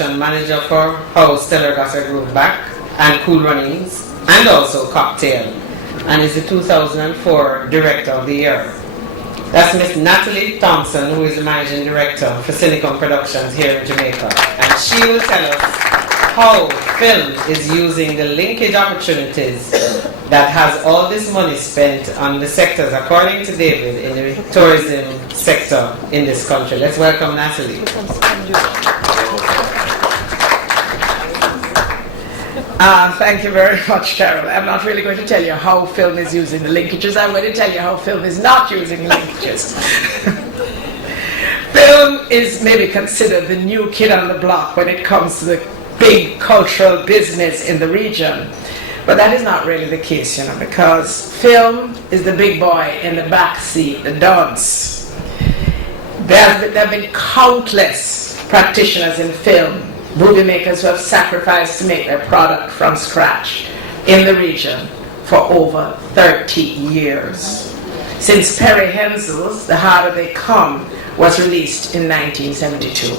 manager for How Stellar Got Her Groove Back and Cool Runnings, and also Cocktail, and is the 2004 Director of the Year. That's Miss Natalie Thompson, who is the Managing Director for Silicon Productions here in Jamaica, and she will tell us how film is using the linkage opportunities that has all this money spent on the sectors, according to David, in the tourism sector in this country. Let's welcome Natalie. Thank you very much, Carol. I'm not really going to tell you how film is using the linkages. I'm going to tell you how film is not using linkages. Film is maybe considered the new kid on the block when it comes to the big cultural business in the region. But that is not really the case, you know, because film is the big boy in the back seat, the dance. There have been countless practitioners in film, movie makers who have sacrificed to make their product from scratch in the region for over 30 years. Since Perry Hensel's The Harder They Come was released in 1972.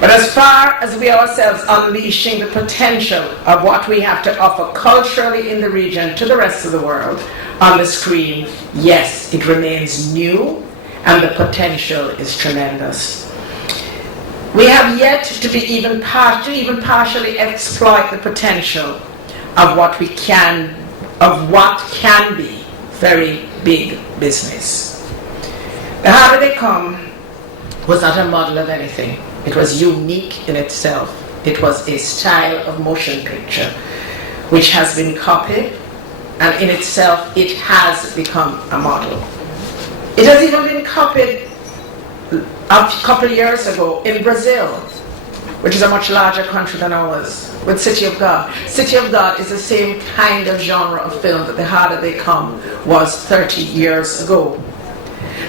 But as far as we ourselves unleashing the potential of what we have to offer culturally in the region to the rest of the world on the screen, yes, it remains new and the potential is tremendous. We have yet to be even partially exploit the potential of what can be very big business. The Harder They Come was not a model of anything. It was unique in itself. It was a style of motion picture which has been copied, and in itself it has become a model. It has even been copied a couple of years ago in Brazil, which is a much larger country than ours, with City of God. City of God is the same kind of genre of film that The Harder They Come was 30 years ago.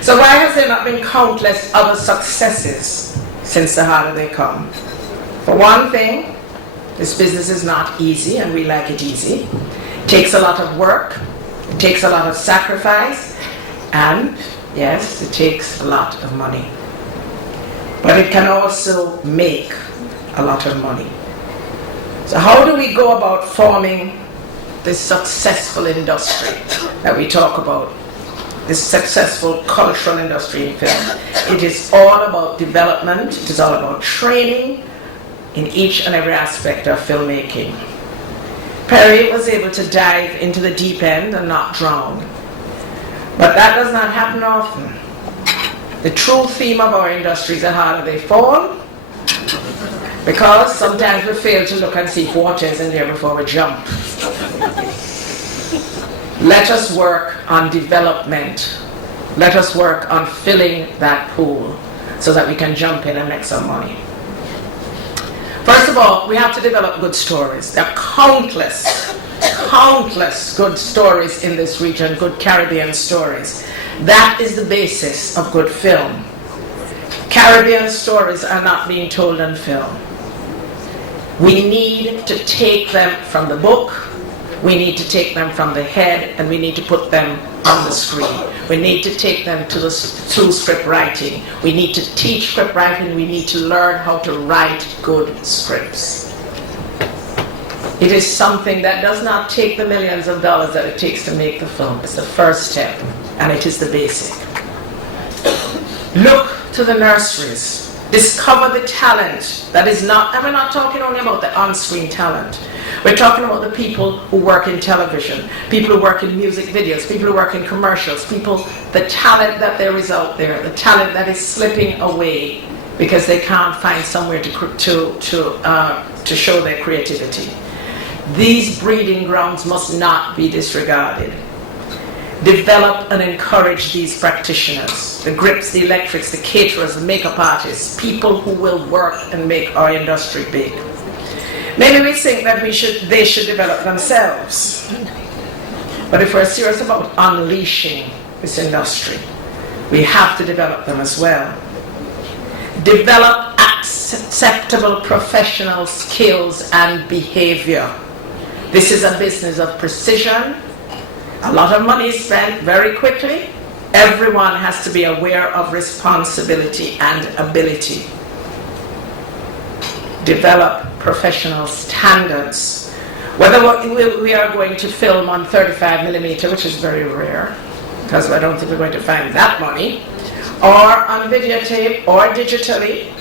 So why has there not been countless other successes since The Harder They Come? For one thing, this business is not easy, and we like it easy. It takes a lot of work, it takes a lot of sacrifice, and yes, it takes a lot of money. But it can also make a lot of money. So how do we go about forming this successful industry that we talk about? This successful cultural industry in film. It is all about development, it is all about training in each and every aspect of filmmaking. Perry was able to dive into the deep end and not drown. But that does not happen often. The true theme of our industry is the harder they fall, because sometimes we fail to look and see if water is in there before we jump. Let us work on development. Let us work on filling that pool so that we can jump in and make some money. First of all, we have to develop good stories. There are countless good stories in this region, good Caribbean stories. That is the basis of good film. Caribbean stories are not being told on film. We need to take them from the book, we need to take them from the head, and we need to put them on the screen. We need to take them through script writing. We need to teach script writing. We need to learn how to write good scripts. It is something that does not take the millions of dollars that it takes to make the film. It's the first step, and it is the basic. Look to the nurseries. Discover the talent that is not, and we're not talking only about the on-screen talent. We're talking about the people who work in television, people who work in music videos, people who work in commercials, the talent that there is out there, the talent that is slipping away because they can't find somewhere to show their creativity. These breeding grounds must not be disregarded. Develop and encourage these practitioners, the grips, the electrics, the caterers, the makeup artists, people who will work and make our industry big. Maybe we think that they should develop themselves. But if we're serious about unleashing this industry, we have to develop them as well. Develop acceptable professional skills and behavior. This is a business of precision. A lot of money is spent very quickly. Everyone has to be aware of responsibility and ability. develop professional standards. Whether we are going to film on 35mm, which is very rare, because I don't think we're going to find that money, or on videotape or digitally,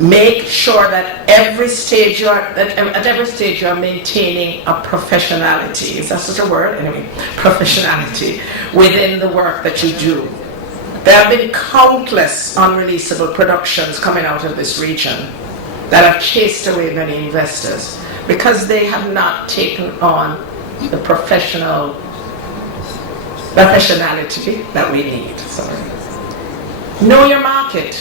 make sure that at every stage you are maintaining a professionality. Is that such a word? Anyway, professionality within the work that you do. There have been countless unreleasable productions coming out of this region that have chased away many investors because they have not taken on the professionality that we need. Sorry. Know your market.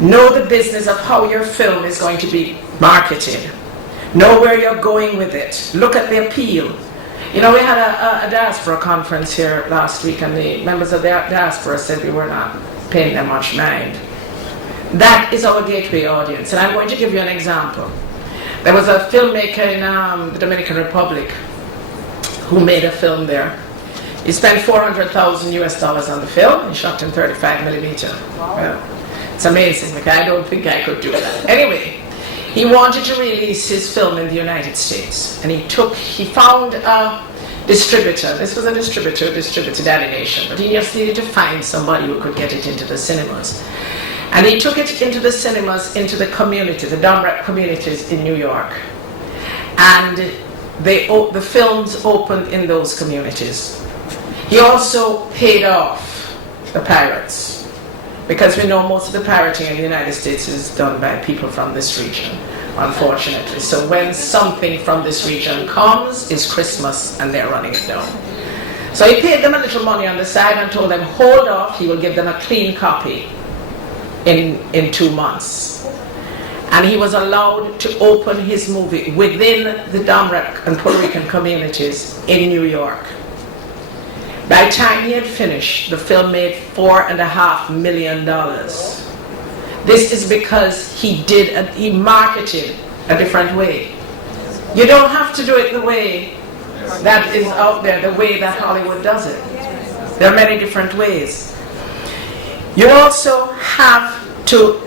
Know the business of how your film is going to be marketed. Know where you're going with it. Look at the appeal. You know, we had a diaspora conference here last week, and the members of the diaspora said we were not paying them much mind. That is our gateway audience, and I'm going to give you an example. There was a filmmaker in the Dominican Republic who made a film there. He spent $400,000 on the film. He shot in 35mm. Well, it's amazing. Like, I don't think I could do that. Anyway, he wanted to release his film in the United States, and he found a distributor. This was a distributor who distributed animation, but he just needed to find somebody who could get it into the cinemas. And he took it into the cinemas, into the community, the dumb rap communities in New York. And the films opened in those communities. He also paid off the pirates, because we know most of the pirating in the United States is done by people from this region, unfortunately. So when something from this region comes, it's Christmas and they're running it down. So he paid them a little money on the side and told them, hold off, he will give them a clean copy in 2 months. And he was allowed to open his movie within the Domrep and Puerto Rican communities in New York. By the time he had finished, the film made $4.5 million. This is because he marketed a different way. You don't have to do it the way that is out there, the way that Hollywood does it. There are many different ways. You also have to,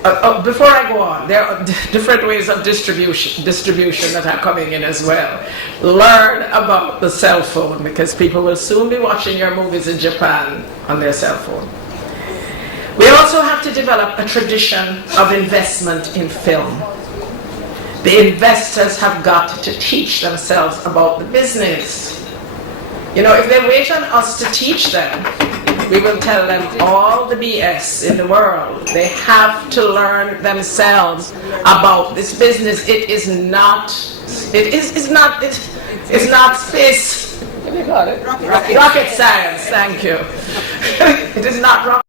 before I go on, there are different ways of distribution that are coming in as well. Learn about the cell phone, because people will soon be watching your movies in Japan on their cell phone. We also have to develop a tradition of investment in film. The investors have got to teach themselves about the business. You know, if they wait on us to teach them, we will tell them all the BS in the world. They have to learn themselves about this business. It's not space. What do you call it? Rocket science. Thank you. It is not rocket